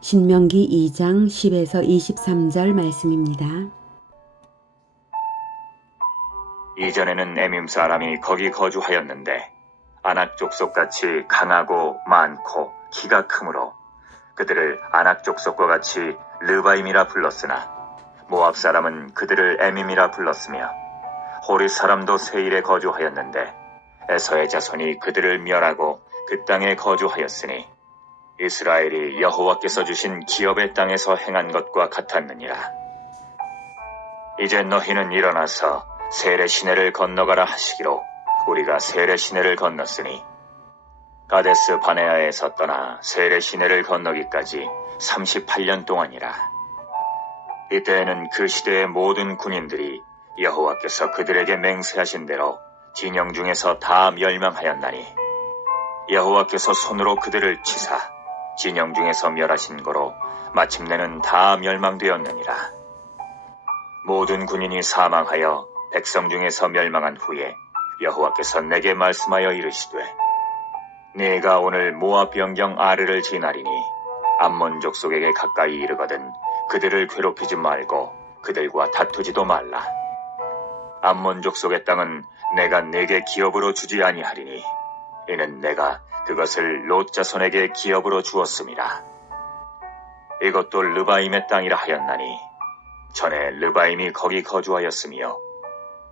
신명기 2장 10에서 23절 말씀입니다. 이전에는 에밈 사람이 거기 거주하였는데 아낙 족속같이 강하고 많고 키가 크므로 그들을 아낙 족속과 같이 르바임이라 불렀으나 모압 사람은 그들을 에밈이라 불렀으며 호리 사람도 세일에 거주하였는데 에서의 자손이 그들을 멸하고 그 땅에 거주하였으니 이스라엘이 여호와께서 주신 기업의 땅에서 행한 것과 같았느니라. 이제 너희는 일어나서 세레 시내를 건너가라 하시기로 우리가 세레 시내를 건넜으니 가데스 바네아에서 떠나 세레 시내를 건너기까지 38년 동안이라. 이때에는 그 시대의 모든 군인들이 여호와께서 그들에게 맹세하신 대로 진영 중에서 다 멸망하였나니 여호와께서 손으로 그들을 치사 진영 중에서 멸하신 거로 마침내는 다 멸망되었느니라. 모든 군인이 사망하여 백성 중에서 멸망한 후에 여호와께서 내게 말씀하여 이르시되 네가 오늘 모압 병경 아르를 지나리니 암몬 족속에게 가까이 이르거든 그들을 괴롭히지 말고 그들과 다투지도 말라. 암몬 족속의 땅은 내가 네게 기업으로 주지 아니하리니 이는 내가 그것을 롯 자손에게 기업으로 주었음이라. 이것도 르바임의 땅이라 하였나니 전에 르바임이 거기 거주하였으며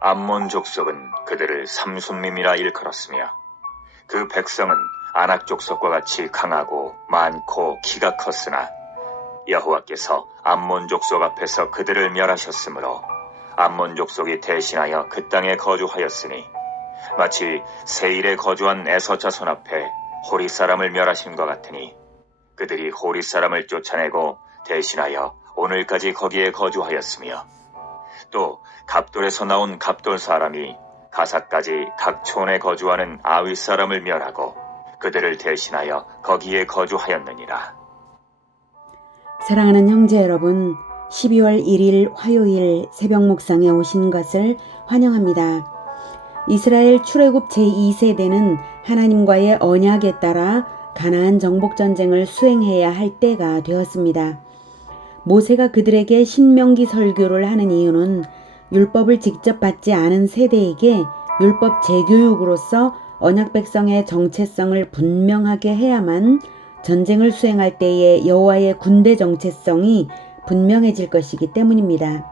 암몬 족속은 그들을 삼순밈이라 일컬었으며 그 백성은 아낙 족속과 같이 강하고 많고 키가 컸으나 여호와께서 암몬 족속 앞에서 그들을 멸하셨으므로 암몬 족속이 대신하여 그 땅에 거주하였으니 마치 세일에 거주한 에서 자손 앞에 호리 사람을 멸하신 것 같으니 그들이 호리 사람을 쫓아내고 대신하여 오늘까지 거기에 거주하였으며 또 갑돌에서 나온 갑돌 사람이 가사까지 각 촌에 거주하는 아윗 사람을 멸하고 그들을 대신하여 거기에 거주하였느니라. 사랑하는 형제 여러분, 12월 1일 화요일 새벽 묵상에 오신 것을 환영합니다. 이스라엘 출애굽 제2세대는 하나님과의 언약에 따라 가나안 정복 전쟁을 수행해야 할 때가 되었습니다. 모세가 그들에게 신명기 설교를 하는 이유는 율법을 직접 받지 않은 세대에게 율법 재교육으로서 언약 백성의 정체성을 분명하게 해야만 전쟁을 수행할 때의 여호와의 군대 정체성이 분명해질 것이기 때문입니다.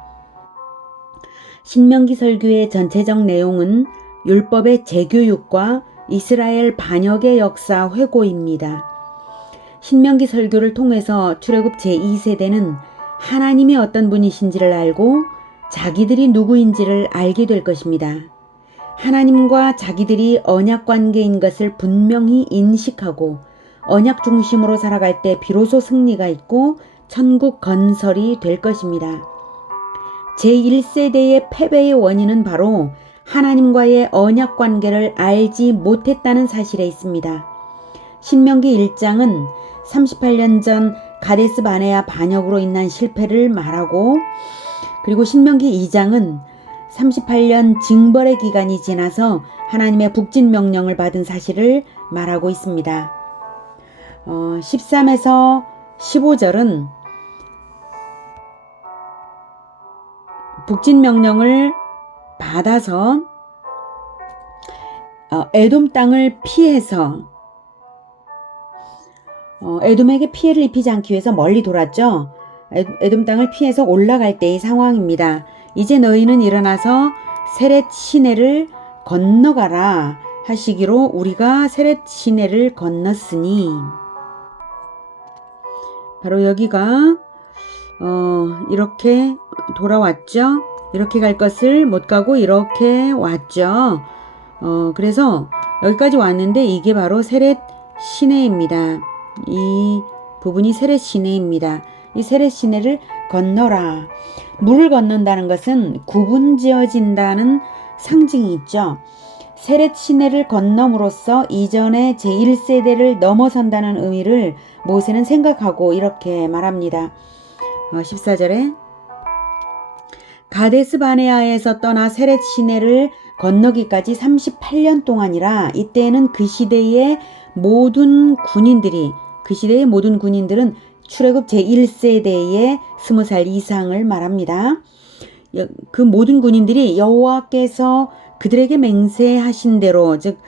신명기 설교의 전체적 내용은 율법의 재교육과 이스라엘 반역의 역사 회고입니다. 신명기 설교를 통해서 출애굽 제2세대는 하나님이 어떤 분이신지를 알고 자기들이 누구인지를 알게 될 것입니다. 하나님과 자기들이 언약 관계인 것을 분명히 인식하고 언약 중심으로 살아갈 때 비로소 승리가 있고 천국 건설이 될 것입니다. 제1세대의 패배의 원인은 바로 하나님과의 언약 관계를 알지 못했다는 사실에 있습니다. 신명기 1장은 38년 전 가데스 바네아 반역으로 인한 실패를 말하고 그리고 신명기 2장은 38년 징벌의 기간이 지나서 하나님의 북진 명령을 받은 사실을 말하고 있습니다. 13에서 15절은 북진 명령을 받아서 에돔 땅을 피해서 에돔에게 피해를 입히지 않기 위해서 멀리 돌았죠. 에돔 땅을 피해서 올라갈 때의 상황입니다. 이제 너희는 일어나서 세렛 시내를 건너가라 하시기로 우리가 세렛 시내를 건넜으니 바로 여기가 이렇게 돌아왔죠. 이렇게 갈 것을 못 가고 이렇게 왔죠. 그래서 여기까지 왔는데 이게 바로 세렛 시내입니다. 이 부분이 세렛 시내입니다. 이 세렛 시내를 건너라. 물을 건넌다는 것은 구분 지어진다는 상징이 있죠. 세렛 시내를 건너므로써 이전의 제1세대를 넘어선다는 의미를 모세는 생각하고 이렇게 말합니다. 14절에 가데스 바네아에서 떠나 세렛 시내를 건너기까지 38년 동안이라. 이때에는 그 시대의 모든 군인들은 출애굽 제1세대의 20살 이상을 말합니다. 그 모든 군인들이 여호와께서 그들에게 맹세하신 대로, 즉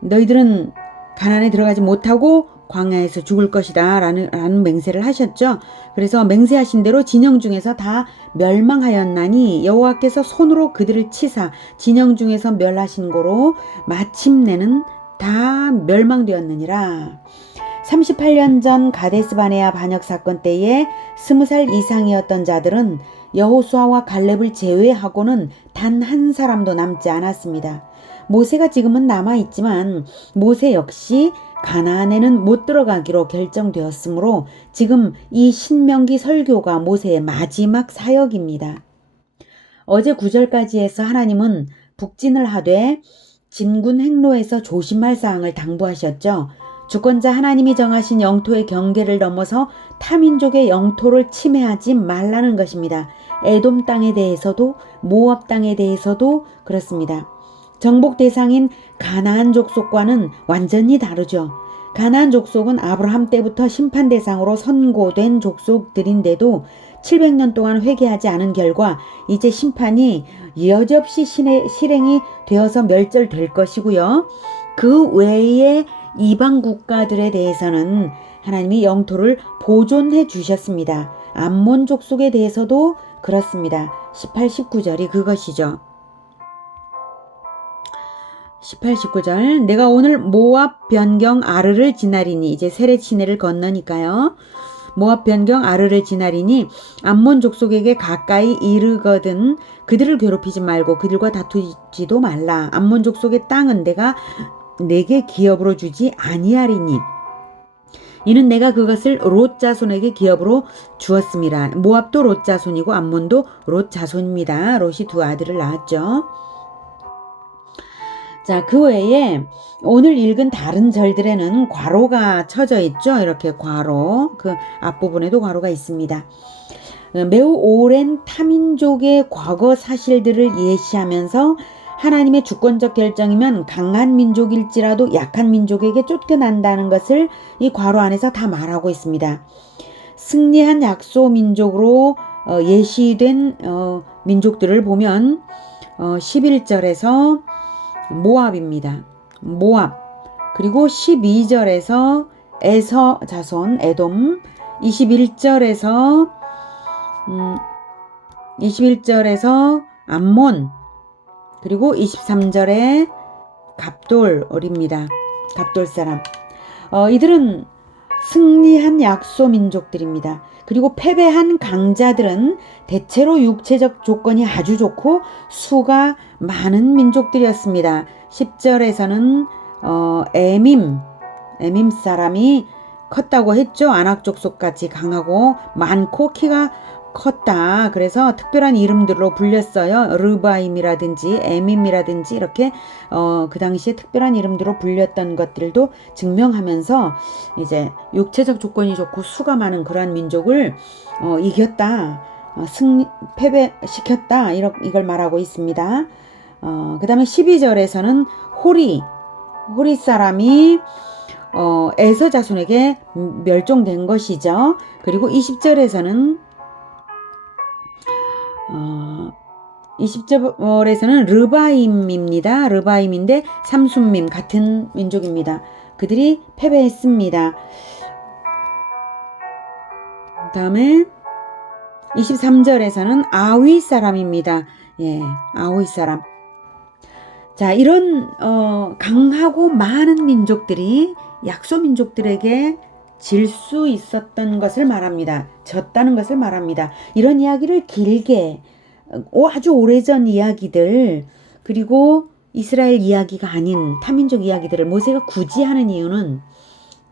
너희들은 가나안에 들어가지 못하고 광야에서 죽을 것이다 라는 맹세를 하셨죠. 그래서 맹세하신 대로 진영 중에서 다 멸망하였나니 여호와께서 손으로 그들을 치사 진영 중에서 멸하신 고로 마침내는 다 멸망되었느니라. 38년 전 가데스 바네아 반역 사건 때에 20살 이상이었던 자들은 여호수아와 갈렙을 제외하고는 단 한 사람도 남지 않았습니다. 모세가 지금은 남아있지만 모세 역시 가나안에는 못 들어가기로 결정되었으므로 지금 이 신명기 설교가 모세의 마지막 사역입니다. 어제 9절까지 해서 하나님은 북진을 하되 진군 행로에서 조심할 사항을 당부하셨죠. 주권자 하나님이 정하신 영토의 경계를 넘어서 타민족의 영토를 침해하지 말라는 것입니다. 에돔 땅에 대해서도 모압 땅에 대해서도 그렇습니다. 정복 대상인 가나안 족속과는 완전히 다르죠. 가나안 족속은 아브라함 때부터 심판 대상으로 선고된 족속들인데도 700년 동안 회개하지 않은 결과 이제 심판이 여지없이 실행이 되어서 멸절될 것이고요. 그 외에 이방 국가들에 대해서는 하나님이 영토를 보존해 주셨습니다. 암몬 족속에 대해서도 그렇습니다. 18, 19절이 그것이죠. 18, 19절 내가 오늘 모압 변경 아르를 지나리니 이제 세렛 시내를 건너니까요. 모압 변경 아르를 지나리니 암몬 족속에게 가까이 이르거든 그들을 괴롭히지 말고 그들과 다투지도 말라. 암몬 족속의 땅은 내가 내게 기업으로 주지 아니하리니 이는 내가 그것을 롯 자손에게 기업으로 주었음이라. 모압도 롯 자손이고 암몬도 롯 자손입니다. 롯이 두 아들을 낳았죠. 자, 그 외에 오늘 읽은 다른 절들에는 괄호가 쳐져 있죠. 이렇게 괄호. 그 앞부분에도 괄호가 있습니다. 매우 오랜 타민족의 과거 사실들을 예시하면서 하나님의 주권적 결정이면 강한 민족일지라도 약한 민족에게 쫓겨난다는 것을 이 괄호 안에서 다 말하고 있습니다. 승리한 약소 민족으로 예시된 민족들을 보면 11절에서 모압입니다. 모압. 그리고 12절에서 에서 자손 에돔, 21절에서 암몬, 그리고 23절에 갑돌입니다. 갑돌 사람. 이들은 승리한 약소 민족들입니다. 그리고 패배한 강자들은 대체로 육체적 조건이 아주 좋고 수가 많은 민족들이었습니다. 10절에서는 에밈 사람이 컸다고 했죠. 아낙 족속같이 강하고 많고 키가 컸다. 그래서 특별한 이름들로 불렸어요. 르바임이라든지 에밈이라든지 이렇게 그 당시에 특별한 이름들로 불렸던 것들도 증명하면서 이제 육체적 조건이 좋고 수가 많은 그러한 민족을 이겼다. 패배시켰다. 이걸 말하고 있습니다. 그 다음에 12절에서는 호리 사람이 에서 자손에게 멸종된 것이죠. 그리고 20절에서는 20절에서는 르바임입니다. 르바임인데 삼순밈 같은 민족입니다. 그들이 패배했습니다. 다음에 23절에서는 아위 사람입니다. 예, 아위 사람. 자, 이런 강하고 많은 민족들이 약소 민족들에게 질 수 있었던 것을 말합니다. 졌다는 것을 말합니다. 이런 이야기를 길게 아주 오래전 이야기들 그리고 이스라엘 이야기가 아닌 타민족 이야기들을 모세가 굳이 하는 이유는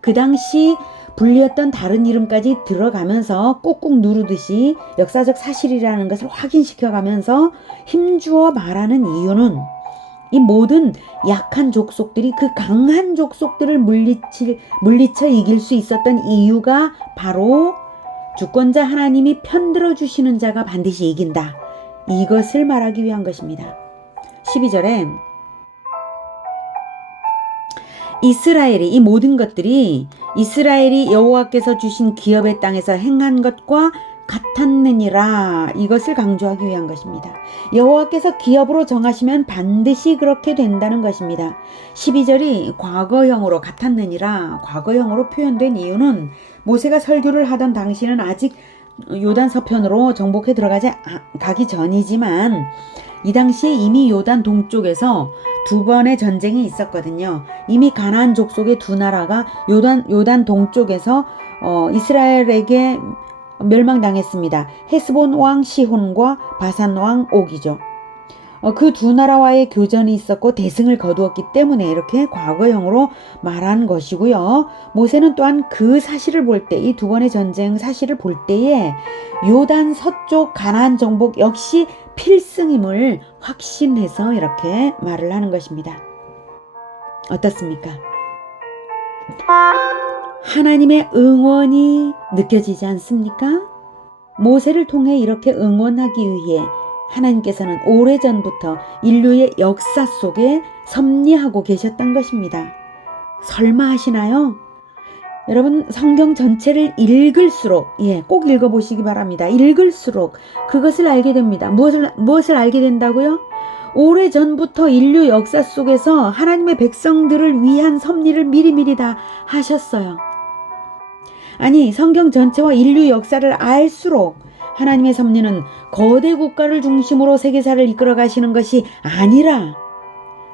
그 당시 불렸던 다른 이름까지 들어가면서 꾹꾹 누르듯이 역사적 사실이라는 것을 확인시켜가면서 힘주어 말하는 이유는 이 모든 약한 족속들이 그 강한 족속들을 물리쳐 이길 수 있었던 이유가 바로 주권자 하나님이 편들어 주시는 자가 반드시 이긴다. 이것을 말하기 위한 것입니다. 12절에 이스라엘이 이 모든 것들이 이스라엘이 여호와께서 주신 기업의 땅에서 행한 것과 같았느니라 이것을 강조하기 위한 것입니다. 여호와께서 기업으로 정하시면 반드시 그렇게 된다는 것입니다. 12절이 과거형으로 같았느니라 과거형으로 표현된 이유는 모세가 설교를 하던 당시는 아직 요단 서편으로 정복해 가기 전이지만 이 당시에 이미 요단 동쪽에서 두 번의 전쟁이 있었거든요. 이미 가나안 족속의 두 나라가 요단 동쪽에서 이스라엘에게 멸망당했습니다. 헤스본 왕 시혼과 바산 왕 옥이죠. 그 두 나라와의 교전이 있었고 대승을 거두었기 때문에 이렇게 과거형으로 말한 것이고요. 모세는 또한 그 사실을 볼 때, 이 두 번의 전쟁 사실을 볼 때에 요단 서쪽 가나안 정복 역시 필승임을 확신해서 이렇게 말을 하는 것입니다. 어떻습니까? 하나님의 응원이 느껴지지 않습니까? 모세를 통해 이렇게 응원하기 위해 하나님께서는 오래전부터 인류의 역사 속에 섭리하고 계셨던 것입니다. 설마 하시나요? 여러분 성경 전체를 읽을수록 꼭 읽어보시기 바랍니다. 읽을수록 그것을 알게 됩니다. 무엇을 알게 된다고요? 오래전부터 인류 역사 속에서 하나님의 백성들을 위한 섭리를 미리미리 다 하셨어요. 아니 성경 전체와 인류 역사를 알수록 하나님의 섭리는 거대 국가를 중심으로 세계사를 이끌어 가시는 것이 아니라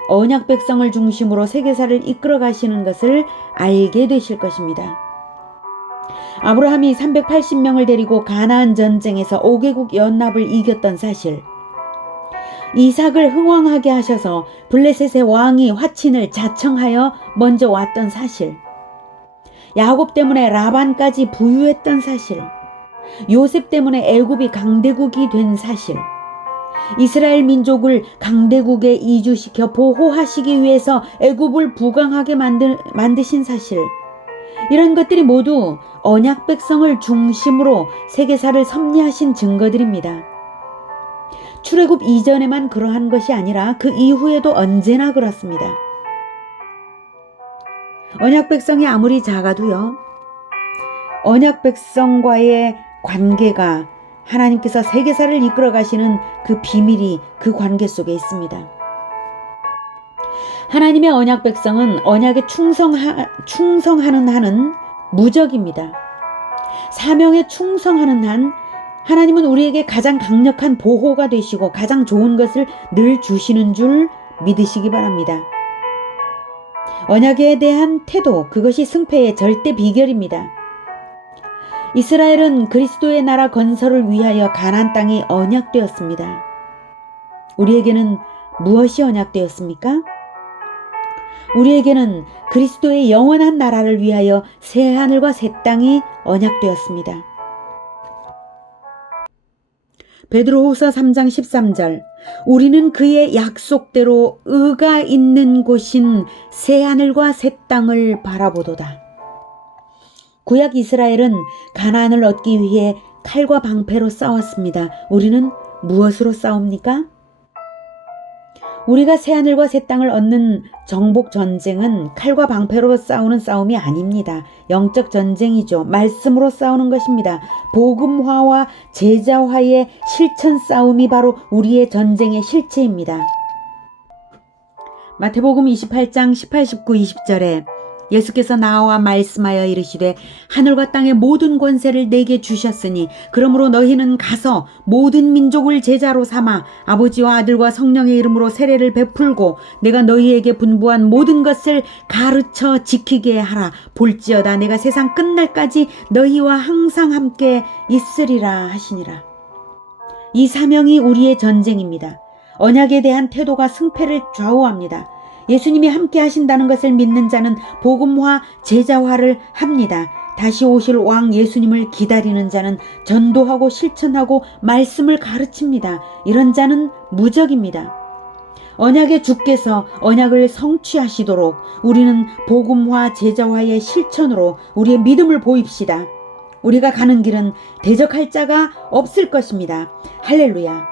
언약 백성을 중심으로 세계사를 이끌어 가시는 것을 알게 되실 것입니다. 아브라함이 380명을 데리고 가나안 전쟁에서 5개국 연합을 이겼던 사실, 이삭을 흥왕하게 하셔서 블레셋의 왕이 화친을 자청하여 먼저 왔던 사실, 야곱 때문에 라반까지 부유했던 사실, 요셉 때문에 애굽이 강대국이 된 사실, 이스라엘 민족을 강대국에 이주시켜 보호하시기 위해서 애굽을 부강하게 만드신 사실, 이런 것들이 모두 언약 백성을 중심으로 세계사를 섭리하신 증거들입니다. 출애굽 이전에만 그러한 것이 아니라 그 이후에도 언제나 그렇습니다. 언약 백성이 아무리 작아도요, 언약 백성과의 관계가 하나님께서 세계사를 이끌어 가시는 그 비밀이 그 관계 속에 있습니다. 하나님의 언약 백성은 언약에 충성하는 한은 무적입니다. 사명에 충성하는 한 하나님은 우리에게 가장 강력한 보호가 되시고 가장 좋은 것을 늘 주시는 줄 믿으시기 바랍니다. 언약에 대한 태도, 그것이 승패의 절대 비결입니다. 이스라엘은 그리스도의 나라 건설을 위하여 가나안 땅이 언약되었습니다. 우리에게는 무엇이 언약되었습니까? 우리에게는 그리스도의 영원한 나라를 위하여 새 하늘과 새 땅이 언약되었습니다. 베드로후서 3장 13절, 우리는 그의 약속대로 의가 있는 곳인 새 하늘과 새 땅을 바라보도다. 구약 이스라엘은 가나안을 얻기 위해 칼과 방패로 싸웠습니다. 우리는 무엇으로 싸웁니까? 우리가 새하늘과 새 땅을 얻는 정복 전쟁은 칼과 방패로 싸우는 싸움이 아닙니다. 영적 전쟁이죠. 말씀으로 싸우는 것입니다. 복음화와 제자화의 실천 싸움이 바로 우리의 전쟁의 실체입니다. 마태복음 28장 18, 19, 20절에 예수께서 나와 말씀하여 이르시되 하늘과 땅의 모든 권세를 내게 주셨으니 그러므로 너희는 가서 모든 민족을 제자로 삼아 아버지와 아들과 성령의 이름으로 세례를 베풀고 내가 너희에게 분부한 모든 것을 가르쳐 지키게 하라. 볼지어다 내가 세상 끝날까지 너희와 항상 함께 있으리라 하시니라. 이 사명이 우리의 전쟁입니다. 언약에 대한 태도가 승패를 좌우합니다. 예수님이 함께 하신다는 것을 믿는 자는 복음화, 제자화를 합니다. 다시 오실 왕 예수님을 기다리는 자는 전도하고 실천하고 말씀을 가르칩니다. 이런 자는 무적입니다. 언약의 주께서 언약을 성취하시도록 우리는 복음화, 제자화의 실천으로 우리의 믿음을 보입시다. 우리가 가는 길은 대적할 자가 없을 것입니다. 할렐루야.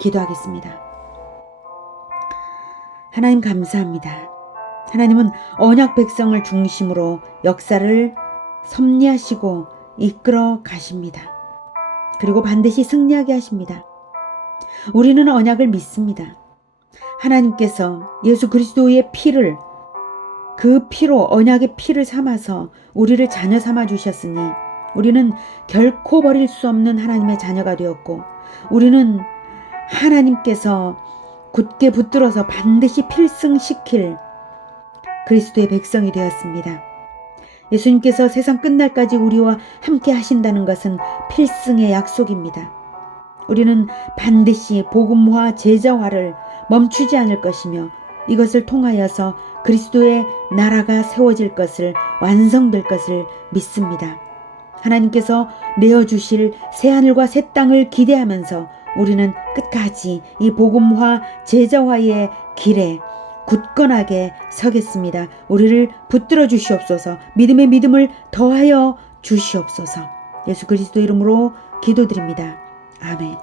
기도하겠습니다. 하나님 감사합니다. 하나님은 언약 백성을 중심으로 역사를 섭리하시고 이끌어 가십니다. 그리고 반드시 승리하게 하십니다. 우리는 언약을 믿습니다. 하나님께서 예수 그리스도의 피를, 그 피로 언약의 피를 삼아서 우리를 자녀 삼아 주셨으니 우리는 결코 버릴 수 없는 하나님의 자녀가 되었고, 우리는 하나님께서 굳게 붙들어서 반드시 필승시킬 그리스도의 백성이 되었습니다. 예수님께서 세상 끝날까지 우리와 함께 하신다는 것은 필승의 약속입니다. 우리는 반드시 복음화 제자화를 멈추지 않을 것이며 이것을 통하여서 그리스도의 나라가 세워질 것을, 완성될 것을 믿습니다. 하나님께서 내어주실 새하늘과 새 땅을 기대하면서 우리는 끝까지 이 복음화 제자화의 길에 굳건하게 서겠습니다. 우리를 붙들어 주시옵소서. 믿음의 믿음을 더하여 주시옵소서. 예수 그리스도 이름으로 기도드립니다. 아멘.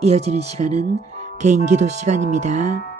이어지는 시간은 개인 기도 시간입니다.